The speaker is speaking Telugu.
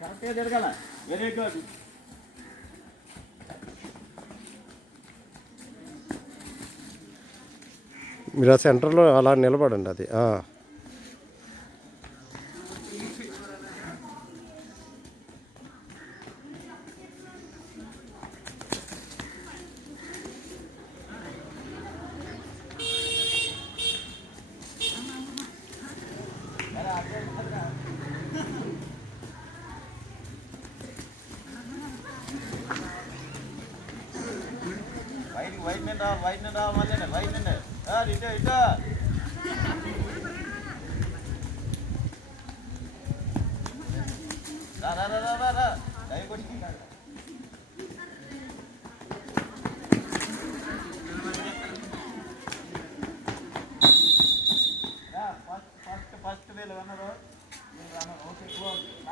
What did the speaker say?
కరెక్ట్గా జరగాల. Very good. మీరు ఆ సెంటర్లో అలా నిలబడండి. అది వైట్ నుండి రావాలి మళ్ళీ వైట్ నుండి ఇటు ఇటు రా రా రా రా రా దయ కొట్టి